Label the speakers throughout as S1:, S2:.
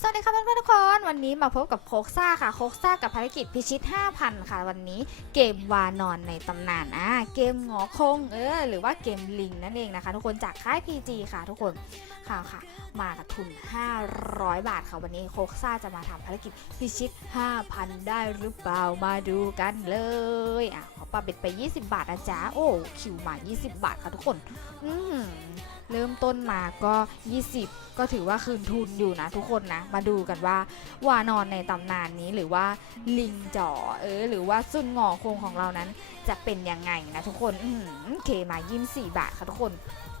S1: สวัสดีค่ะเพื่อนๆทุกคนวันนี้มาพบกับโคกซ่าค่ะโคกซ่ากับภารกิจพิชิต 5,000 ค่ะ วันนี้เกมวานอนในตำนานอะเกมงอคงเออหรือว่าเกมลิงนั่นเองนะคะ ทุกคนจากค่าย PG ค่ะ ทุกคนค่ะค่ะ มากับทุน 500 บาทค่ะวันนี้โคกซ่าจะมาทำภารกิจพิชิต 5,000 ได้หรือเปล่ามาดูกันเลยอะขอปรับเบ็ดไป 20 บาทนะจ๊ะโอ้คิวมา 20 บาทค่ะทุกคน อือหือ เริ่มต้นมาก็ 20 ก็ถือว่าคืนทุนอยู่นะทุกคนนะ มาดูกันว่า วานอนในตำนานนี้หรือว่าลิงจ่อเออ หรือว่าซุนหงอคงของเรานั้น จะเป็นยังไงนะทุกคนอือหือเคมายิ้ม4บาทค่ะทุกคน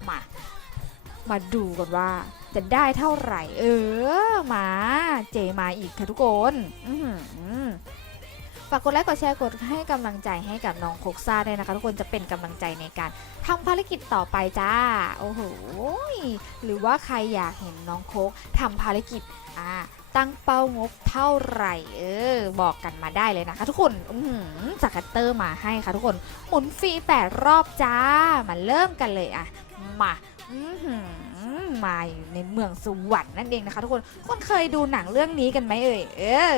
S1: มา มาดูกันว่า จะได้เท่าไหร่ เออ มา เจมาอีกค่ะทุกคน อือหือ ฝากกดไลค์กดแชร์กดให้กำลังใจให้กับน้องโคกซ่าด้วยนะคะ ทุกคนจะเป็นกำลังใจในการทำภารกิจต่อไปจ้า โอ้โหหรือว่าใครอยากเห็นน้องโคกทำภารกิจอ่าตั้งเป้างบเท่าไหร่เออบอกกันมาได้เลยนะคะ ทุกคนอือหือสกัตเตอร์มาให้ค่ะทุกคนหมุนฟรี8รอบจ้ามาเริ่มกันเลยอะมาอือหือมาอยู่ในเมืองสวรรค์นั่นเองนะคะ ทุกคนคนเคยดูหนังเรื่องนี้กันไหมเอ่ยเออ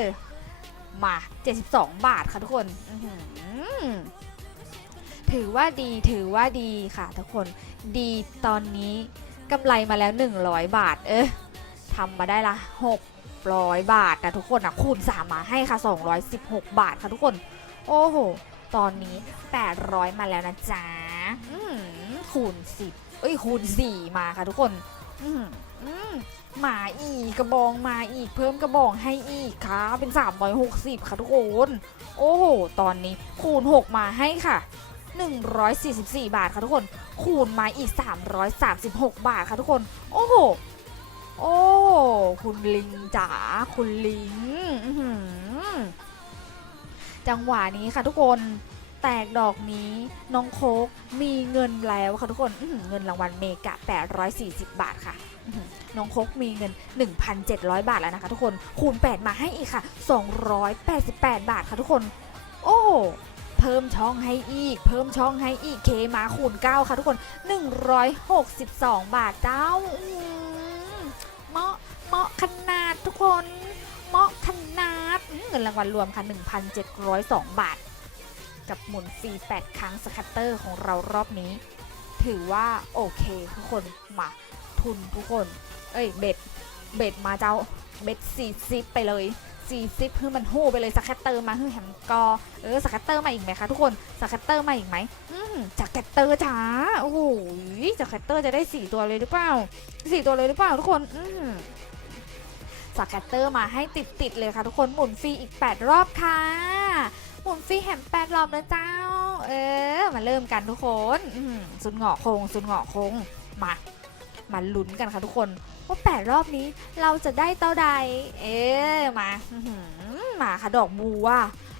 S1: มา 72 บาทค่ะทุกคนอือหือถือว่าดีถือว่าดีค่ะทุกคนดีตอนนี้กำไรมาแล้ว 100 บาท เออทำมาได้ละ 600 บาทนะทุกคนอะคูณ3มาให้ค่ะ 216 บาทค่ะทุกคน โอ้โห ตอนนี้ 800 มาแล้วนะจ๊ะอื้อหือคูณ 10 เอ้ยคูณ 4 มาค่ะทุกคน อื้อหื อืมมาอีกกระบองมาอีกเพิ่มกระบองให้อีกค่ะ เป็น 360 ค่ะทุกคน โอ้โห ตอนนี้คูณ 6 มาให้ค่ะ 144 บาทค่ะทุกคน คูณมาอีก 336 บาทค่ะทุกคน โอ้โห โอ้คุณลิงจ๋าคุณลิงจังหวะนี้ค่ะทุกคน แตกดอกนี้น้องโคกมีเงินแล้วค่ะทุกคนเงินรางวัลเมกะ 840 บาทค่ะน้องโคกมีเงิน 1,700 บาทแล้วนะคะทุกคนคูณ 8 มาให้อีกค่ะ 288 บาทค่ะทุกคน โอ้เพิ่มช่องให้อีก เพิ่มช่องให้อีกเคมาคูณ 9 ค่ะทุกคน 162 บาทเจ้าอื้อหือเหมาะเหมาะขนาดทุกคนเหมาะขนาดเงินรางวัลรวมค่ะ 1,702 บาท กับหมุนฟรี 8 ครั้งสคัตเตอร์ของเรารอบนี้ ถือว่าโอเคทุกคนมาทุนทุกคน เอ้ยเบ็ด เบ็ดมาเจ้า เบ็ด40ไปเลย40เพื่อมันหู้ไปเลยสแคตเตอร์มาเพื่อแฮมกอ เออสแคตเตอร์มาอีกไหมคะทุกคนสแคตเตอร์มาอีกไหมอืมจากแคตเตอร์จ้าโอ้โหจากแคตเตอร์จะได้สี่ตัวเลยหรือเปล่าสี่ตัวเลยหรือเปล่าทุกคน อืมสแคตเตอร์มาให้ติดติดๆเลยค่ะทุกคนหมุนฟรีอีก 8 รอบค่ะ มุนฟรีแฮม8รอบนะเจ้า เออ มาเริ่มกันทุกคนสุดเหงาะคง สุดเหงาะคง มา มาลุ้นกันค่ะทุกคน ว่าแปดรอบนี้เราจะได้เต้าใด เอ๊ะมามาค่ะดอกบัว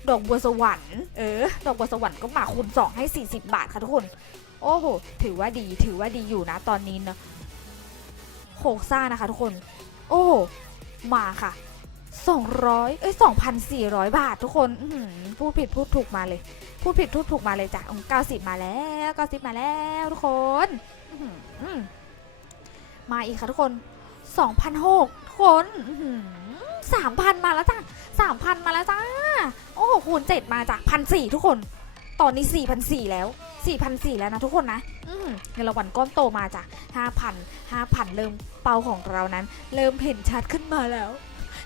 S1: ดอกบัวสวรรค์ เออ ดอกบัวสวรรค์ก็มาคูณ2ให้ 40 บาทค่ะทุกคน โอ้โห ถือว่าดี ถือว่าดีอยู่นะตอนนี้นะโคกซ่านะคะทุกคน โอ้โห มาค่ะ 200เอ้ย2,400 บาททุกคนพูดผิดพูดถูกมาเลย พูดผิดพูดถูกมาเลยจ้ะอืม90มาแล้ว90มาแล้วทุกคนมาอีกค่ะทุกคน2,006ทุกคนสามพันมาแล้วจ้ะสามพันมาแล้วจ้า โอ้โหคูณเจ็ดมาจากพันสี่ทุกคน ตอนนี้สี่พันสี่แล้วสี่พันสี่แล้วนะทุกคนนะเงินรางวัลก้อนโตมาจากห้าพันห้าพันเริ่มเป้าของเรานั้น เริ่มเห็นชัดขึ้นมาแล้ว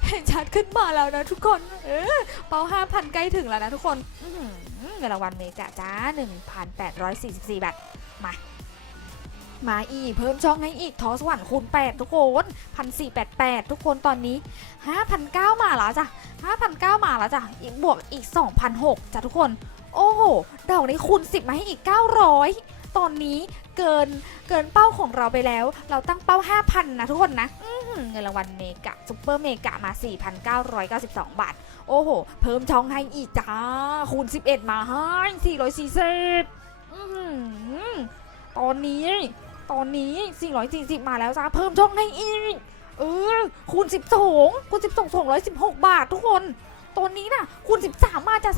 S1: เห็นชัดขึ้นมาแล้วนะทุกคน เออ เป้าห้าพันใกล้ถึงแล้วนะทุกคนเงินรางวัลเมกะจ้าหนึ่งพันแปดร้อยสี่สิบสี่บาท มา มาอีก เพิ่มช่องให้อีกทอสวรรค์คูณ 8 ทุกคนพันสี่แปดแปดทุกคนตอนนี้ห้าพันเก้ามาแล้วจ้ะห้าพันเก้ามาแล้วจ้ะ อีกบวกอีกสองพันหกจ้ะทุกคน โอ้โห ดอกนี้คูณสิบมาให้อีกเก้าร้อย ตอนนี้เกินเกินเป้าของเราไปแล้ว เราตั้งเป้า 5,000 นะทุกคนนะเงินรางวัลเมกะซุปเปอร์เมกะมา 4,992 บาท โอ้โห เพิ่มช่องให้อีกจ้า คูณ 11 มาให้440อื้อหือตอนนี้ ตอนนี้ 440 มาแล้วจ้า เพิ่มช่องให้อีก เออ คูณ 12 คูณ 12 216 บาททุกคนตอนนี้นะคูณ 13 มาจะ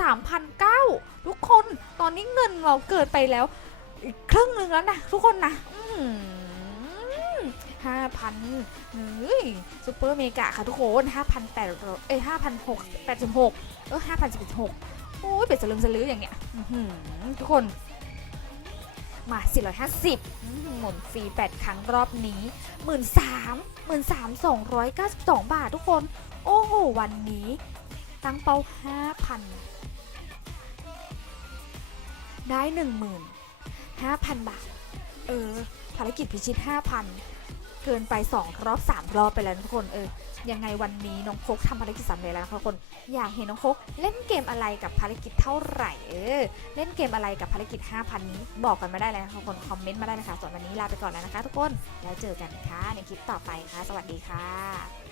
S1: 3,009ทุกคนตอนนี้เงินเราเกิดไปแล้ว อีกครึ่งหนึ่งแล้วนะทุกคนนะอื้อหือ5,000เฮ้ยซูเปอร์เมกะค่ะทุกคน5,800เอ้ย5,686เออ5,016โอ้ยเป็นสลึมสลืออย่างเงี้ยทุกคนมา 450อื้อหือหมุนฟรี 8 ครั้งรอบนี้ 13 13,292 บาททุกคน โอ้โห วันนี้ ตั้งเป้า 5,000 ได้ 5,000 บาท เออ ภารกิจพิชิต 5,000 เกินไป 2 รอบ 3 รอบไปแล้วทุกคน เออ ยังไงวันนี้น้องโคกทำภารกิจสำเร็จแล้วทุกคน อยากเห็นน้องโคกเล่นเกมอะไรกับภารกิจเท่าไหร่ เออ เล่นเกมอะไรกับภารกิจ 5,000 นี้ บอกกันมาได้เลยนะทุกคน คอมเมนต์มาได้เลยค่ะส่วนวันนี้ลาไปก่อนแล้วนะคะ ทุกคน แล้วเจอกันค่ะในคลิปต่อไปค่ะ สวัสดีค่ะ